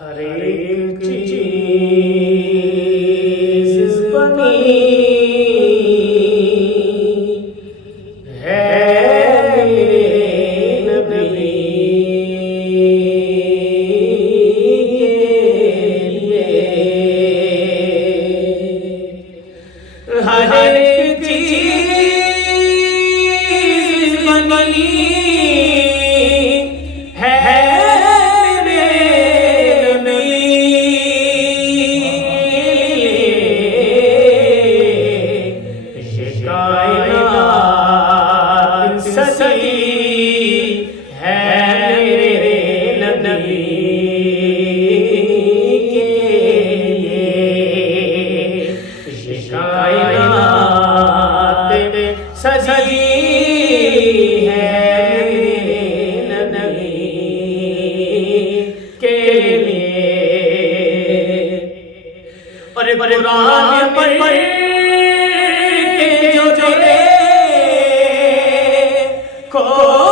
हर एक चीज बनी है मेरे नबी के लिए। हर एक चीज बनी सजी है मेरे नबी के लिए। कायनात सजी है मेरे नबी के लिए। और कुरान पढ़ के जो को